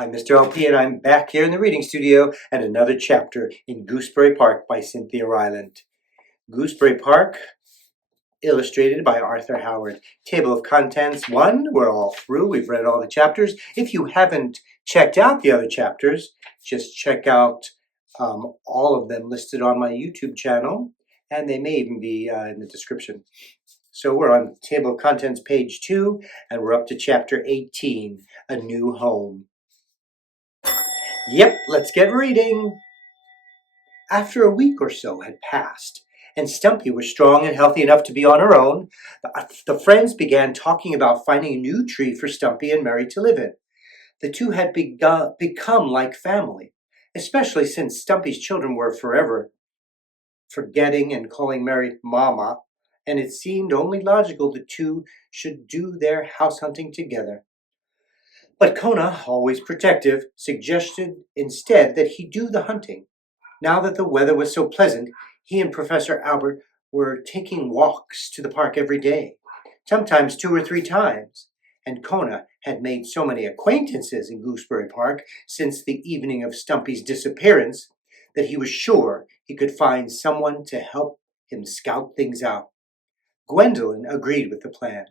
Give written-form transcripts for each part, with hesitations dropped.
I'm Mr. LP, and I'm back here in the reading studio and another chapter in Gooseberry Park by Cynthia Rylant. Gooseberry Park, illustrated by Arthur Howard. Table of Contents 1, we're all through. We've read all the chapters. If you haven't checked out the other chapters, just check out all of them listed on my YouTube channel, and they may even be in the description. So we're on Table of Contents page 2, and we're up to chapter 18, A New Home. Yep, let's get reading. After a week or so had passed, and Stumpy was strong and healthy enough to be on her own, the friends began talking about finding a new tree for Stumpy and Mary to live in. The two had become like family, especially since Stumpy's children were forever forgetting and calling Mary Mama, and it seemed only logical the two should do their house hunting together. But Kona, always protective, suggested instead that he do the hunting. Now that the weather was so pleasant, he and Professor Albert were taking walks to the park every day, sometimes 2 or 3 times, and Kona had made so many acquaintances in Gooseberry Park since the evening of Stumpy's disappearance that he was sure he could find someone to help him scout things out. Gwendolyn agreed with the plan.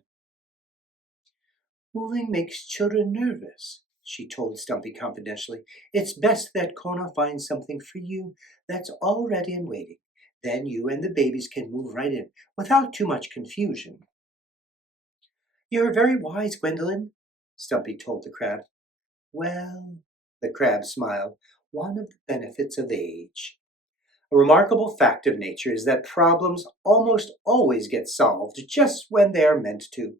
"Moving makes children nervous," she told Stumpy confidentially. "It's best that Kona finds something for you that's all ready and waiting. Then you and the babies can move right in without too much confusion." "You're very wise, Gwendolyn," Stumpy told the crab. "Well," the crab smiled, "one of the benefits of age. A remarkable fact of nature is that problems almost always get solved just when they are meant to.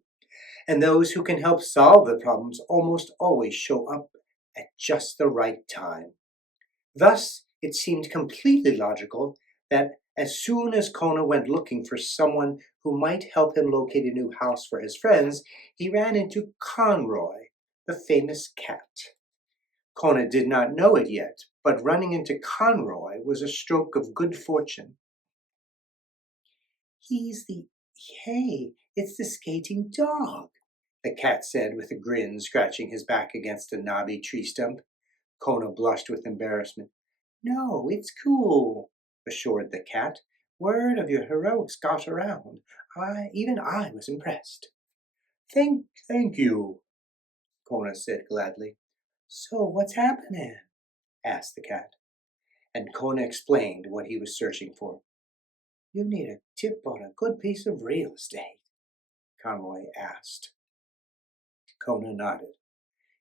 And those who can help solve the problems almost always show up at just the right time. Thus, it seemed completely logical that as soon as Kona went looking for someone who might help him locate a new house for his friends, he ran into Conroy, the famous cat. Kona did not know it yet, but running into Conroy was a stroke of good fortune. Hey, it's the skating dog," the cat said with a grin, scratching his back against a knobby tree stump. Kona blushed with embarrassment. "No, it's cool," assured the cat. "Word of your heroics got around. Even I was impressed." Thank you," Kona said gladly. "So what's happening?" asked the cat. And Kona explained what he was searching for. "You need a tip on a good piece of real estate?" Conroy asked. Kona nodded.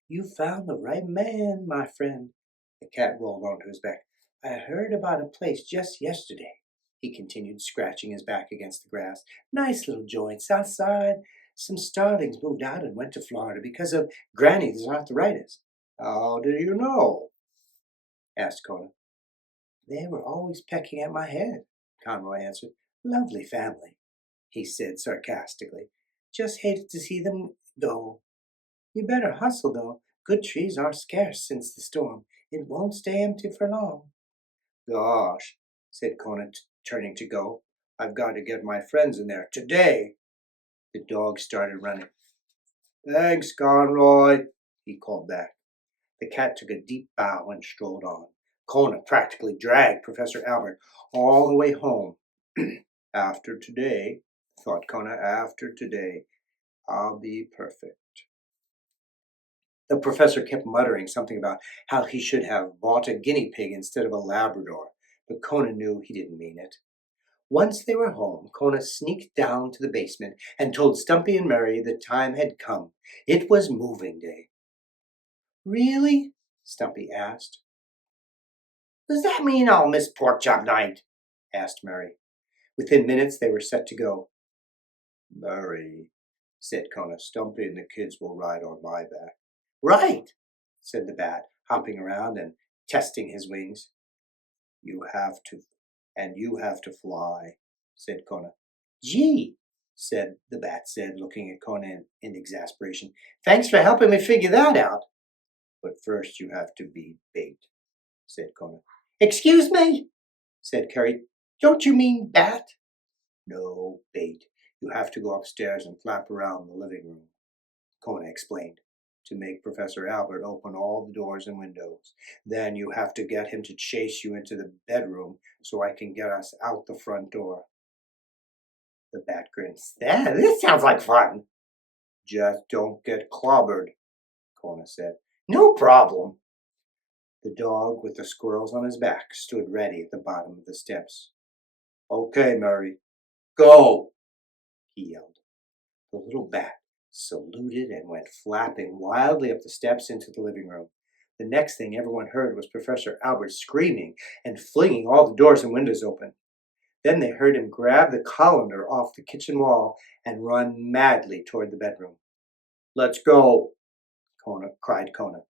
"You found the right man, my friend." The cat rolled onto his back. "I heard about a place just yesterday," he continued, scratching his back against the grass. "Nice little joint, south side. Some starlings moved out and went to Florida because of Granny's arthritis." "How do you know?" asked Kona. "They were always pecking at my head," Conroy answered. "Lovely family," he said sarcastically. "Just hated to see them go. You better hustle, though. Good trees are scarce since the storm. It won't stay empty for long." "Gosh," said Kona, turning to go. "I've got to get my friends in there today." The dog started running. "Thanks, Conroy," he called back. The cat took a deep bow and strolled on. Kona practically dragged Professor Albert all the way home. "After today," thought Kona, "after today, I'll be perfect." The professor kept muttering something about how he should have bought a guinea pig instead of a Labrador, but Kona knew he didn't mean it. Once they were home, Kona sneaked down to the basement and told Stumpy and Mary the time had come. It was moving day. "Really?" Stumpy asked. "Does that mean I'll miss pork chop night?" asked Mary. Within minutes they were set to go. "Mary," said Kona, "Stumpy and the kids will ride on my back." "Right," said the bat, hopping around and testing his wings. You have to fly," said Kona. "Gee," the bat said, looking at Kona in exasperation. "Thanks for helping me figure that out." "But first you have to be bait," said Kona. "Excuse me," said Carrie. "Don't you mean bat?" "No, bait. You have to go upstairs and flap around the living room," Kona explained. to make Professor Albert open all the doors and windows. Then you have to get him to chase you into the bedroom so I can get us out the front door." The bat grinned. "This sounds like fun." "Just don't get clobbered," Kona said. "No problem." The dog with the squirrels on his back stood ready at the bottom of the steps. "Okay, Mary, go," he yelled. The little bat saluted and went flapping wildly up the steps into the living room. The next thing everyone heard was Professor Albert screaming and flinging all the doors and windows open. Then they heard him grab the colander off the kitchen wall and run madly toward the bedroom. "Let's go," cried Kona.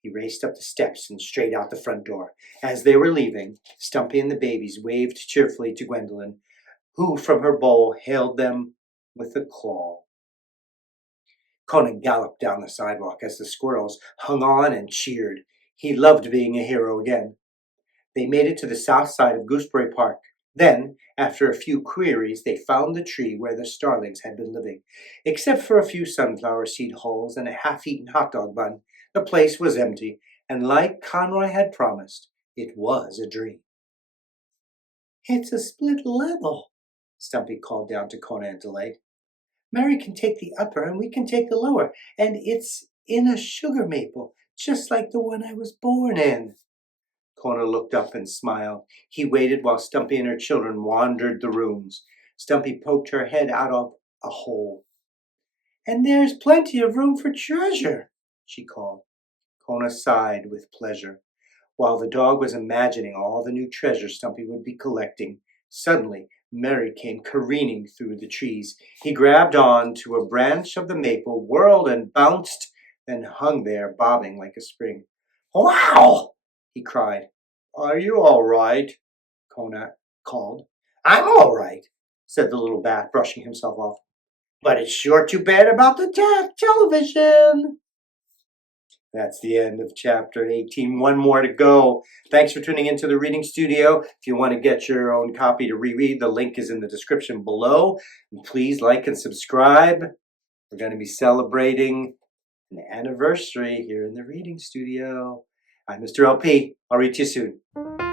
He raced up the steps and straight out the front door. As they were leaving, Stumpy and the babies waved cheerfully to Gwendolyn, who from her bowl hailed them with a claw. Kona galloped down the sidewalk as the squirrels hung on and cheered. He loved being a hero again. They made it to the south side of Gooseberry Park. Then, after a few queries, they found the tree where the starlings had been living. Except for a few sunflower seed holes and a half-eaten hot dog bun, the place was empty, and like Conroy had promised, it was a dream. "It's a split level," Stumpy called down to Kona in delight. "Mary can take the upper and we can take the lower, and it's in a sugar maple, just like the one I was born in." Kona looked up and smiled. He waited while Stumpy and her children wandered the rooms. Stumpy poked her head out of a hole. "And there's plenty of room for treasure," she called. Kona sighed with pleasure. While the dog was imagining all the new treasure Stumpy would be collecting, suddenly Mary came careening through the trees. He grabbed on to a branch of the maple, whirled and bounced, then hung there, bobbing like a spring. "Wow!" he cried. "Are you all right?" Kona called. "I'm all right," said the little bat, brushing himself off. "But it's sure too bad about the television." That's the end of chapter 18. One more to go. Thanks for tuning into the Reading Studio. If you want to get your own copy to reread, the link is in the description below. And please like and subscribe. We're going to be celebrating an anniversary here in the Reading Studio. I'm Mr. LP. I'll read to you soon.